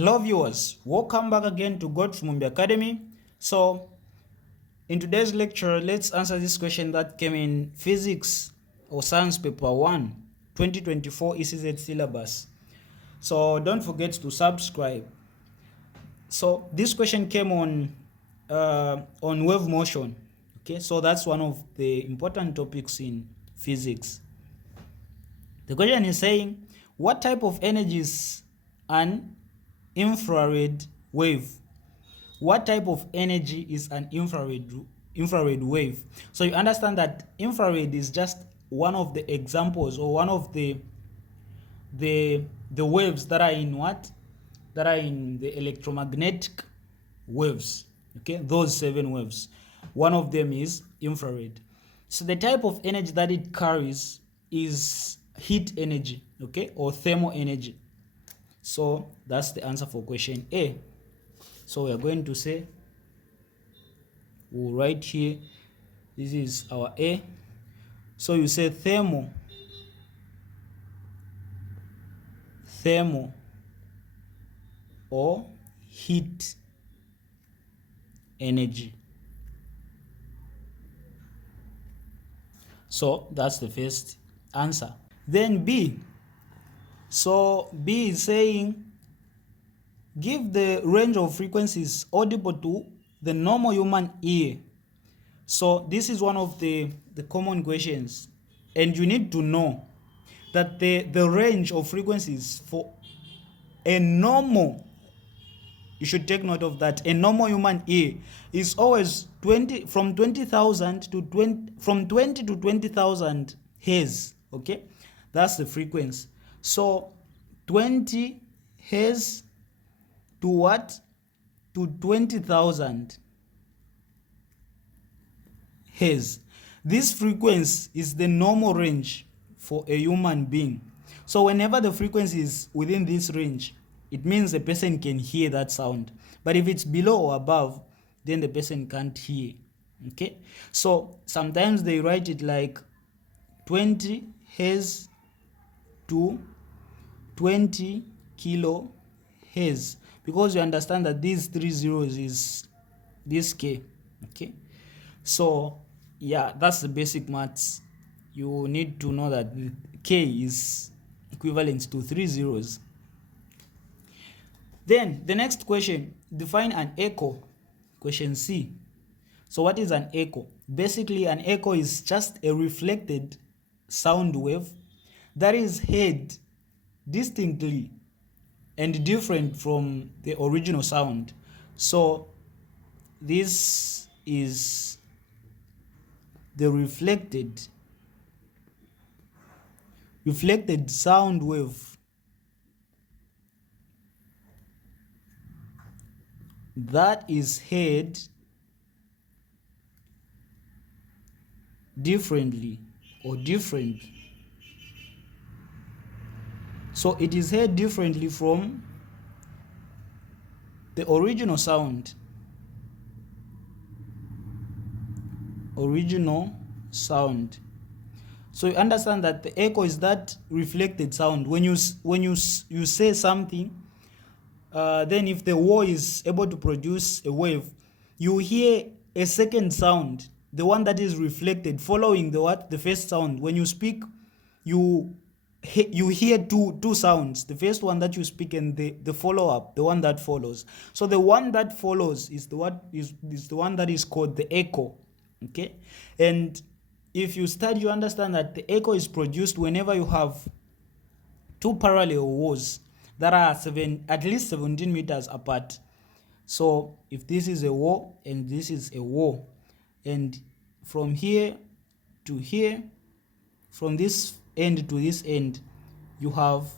Hello viewers, welcome back again to God from Mumbi Academy. So in today's lecture, let's answer this question that came in physics or science paper 1 2024 ECZ syllabus. So don't forget to subscribe. So this question came on wave motion. Okay, so that's one of the important topics in physics. The question is saying, what type of energy is an infrared wave? What type of energy is an infrared wave? So you understand that infrared is just one of the examples or one of the waves that are in what? That are in the electromagnetic waves. Okay, those 7 waves. One of them is infrared. So the type of energy that it carries is heat energy, okay, or thermal energy. So that's the answer for question A. So we are going to say, we'll write here, this is our A. So you say thermal or heat energy. So that's the first answer. Then B. So B is saying, give the range of frequencies audible to the normal human ear. So this is one of the common questions, and you need to know that the range of frequencies for a normal, you should take note of that, a normal human ear is always from 20,000 to 20,000 hertz. Okay, that's the frequency. So 20 hertz to what? To 20,000 hertz. This frequency is the normal range for a human being. So whenever the frequency is within this range, it means the person can hear that sound. But if it's below or above, then the person can't hear. Okay, so sometimes they write it like 20 hertz to 20 kilohertz, because you understand that these 3 zeros is this K. Okay, so yeah, that's the basic maths. You need to know that K is equivalent to 3 zeros. Then the next question, define an echo. Question C. So what is an echo? Basically, an echo is just a reflected sound wave that is heard distinctly and different from the original sound. So this is the reflected sound wave that is heard differently or different. So it is heard differently from the original sound. So you understand that the echo is that reflected sound. When you say something, then if the wall is able to produce a wave, you hear a second sound, the one that is reflected, following the first sound. When you speak, you hear two sounds, the first one that you speak and the follow-up, the one that follows. So the one that follows is the one that is called the echo. Okay, and if you study, you understand that the echo is produced whenever you have 2 parallel walls that are at least 17 meters apart. So if this is a wall and this is a wall, and from here to here, from this end to this end, you have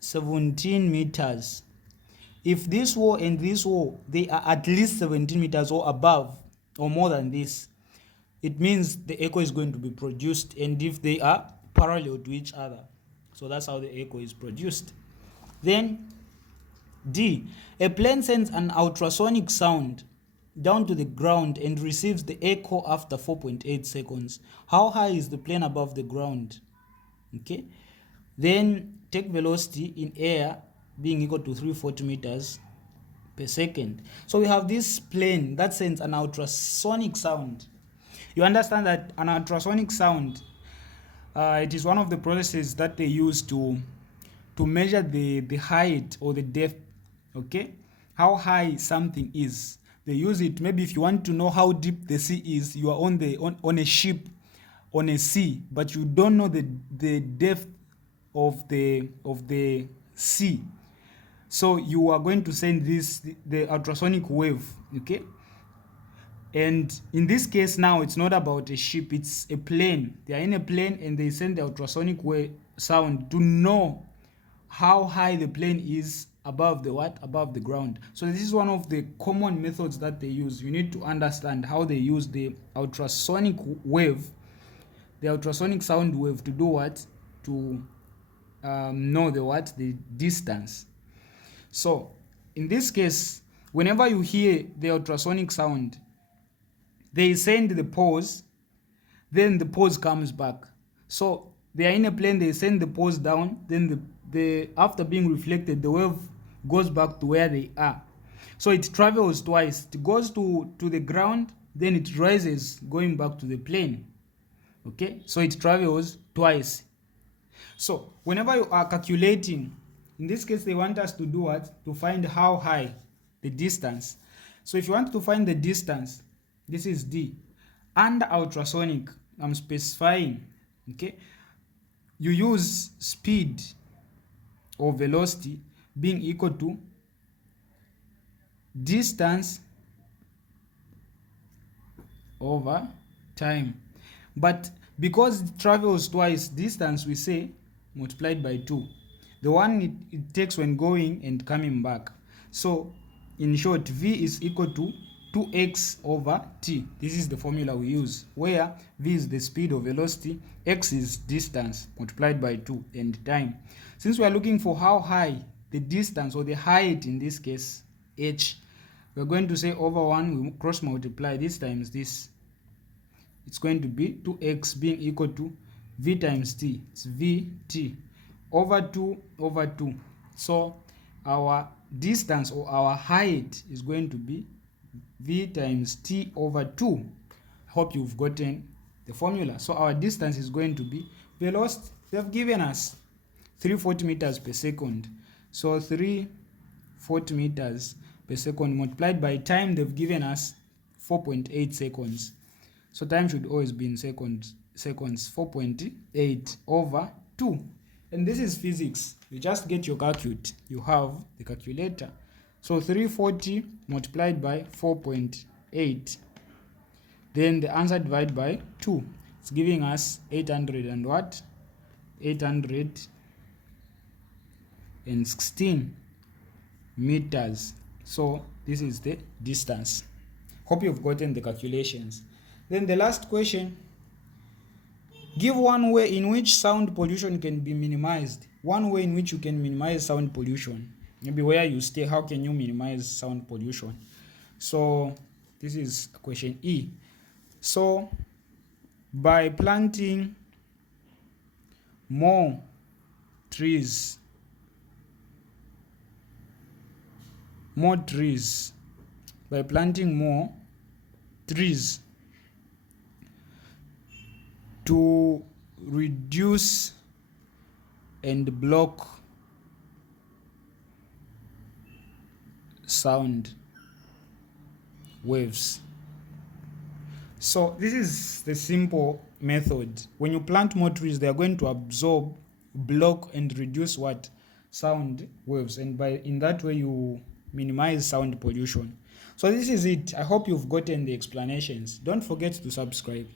17 meters. If this wall and this wall, they are at least 17 meters or above or more than this, it means the echo is going to be produced, and if they are parallel to each other. So that's how the echo is produced. Then D, a plane sends an ultrasonic sound down to the ground and receives the echo after 4.8 seconds. How high is the plane above the ground? Okay, then take velocity in air being equal to 340 meters per second. So we have this plane that sends an ultrasonic sound. You understand that an ultrasonic sound, it is one of the processes that they use to measure the height or the depth, okay, how high something is. They use it, maybe if you want to know how deep the sea is, you are on a ship on a sea, but you don't know the depth of the sea. So you are going to send the ultrasonic wave, okay? And in this case now, it's not about a ship, it's a plane. They are in a plane and they send the ultrasonic wave sound to know how high the plane is above the what? Above the ground. So this is one of the common methods that they use. You need to understand how they use the ultrasonic wave, the ultrasonic sound wave, to do what? To know the distance. So in this case, whenever you hear the ultrasonic sound, they send the pulse, then the pulse comes back. So they are in a plane, they send the pulse down, then the after being reflected, the wave goes back to where they are. So it travels twice. It goes to the ground, then it rises going back to the plane. Okay, so it travels twice. So whenever you are calculating, in this case they want us to do what? To find how high the distance. So if you want to find the distance, this is D. Under ultrasonic, I'm specifying, okay, you use speed or velocity being equal to distance over time. But because it travels twice, distance we say multiplied by 2. The one it takes when going and coming back. So in short, V is equal to 2x over t. This is the formula we use, where v is the speed or velocity, x is distance multiplied by 2, and time. Since we are looking for how high the distance, or the height in this case, h, we are going to say over 1, we cross multiply this times this. It's going to be 2x being equal to v times t. It's vt over 2 over 2. So our distance or our height is going to be v times t over 2. I hope you've gotten the formula. So our distance is going to be velocity. They've given us 340 meters per second. So 340 meters per second multiplied by time, they've given us 4.8 seconds. So time should always be in seconds. 4.8 over 2. And this is physics. You just get your calculate. You have the calculator. So 340 multiplied by 4.8. Then the answer divided by 2. It's giving us 800 and what? 816 meters. So this is the distance. Hope you've gotten the calculations. Then the last question. Give one way in which sound pollution can be minimized. One way in which you can minimize sound pollution. Maybe where you stay, how can you minimize sound pollution? So this is question E. So by planting more trees, by planting more trees to reduce and block sound waves. So this is the simple method. When you plant more trees, they are going to absorb, block, and reduce what? Sound waves. And in that way you minimize sound pollution. So this is it. I hope you've gotten the explanations. Don't forget to subscribe.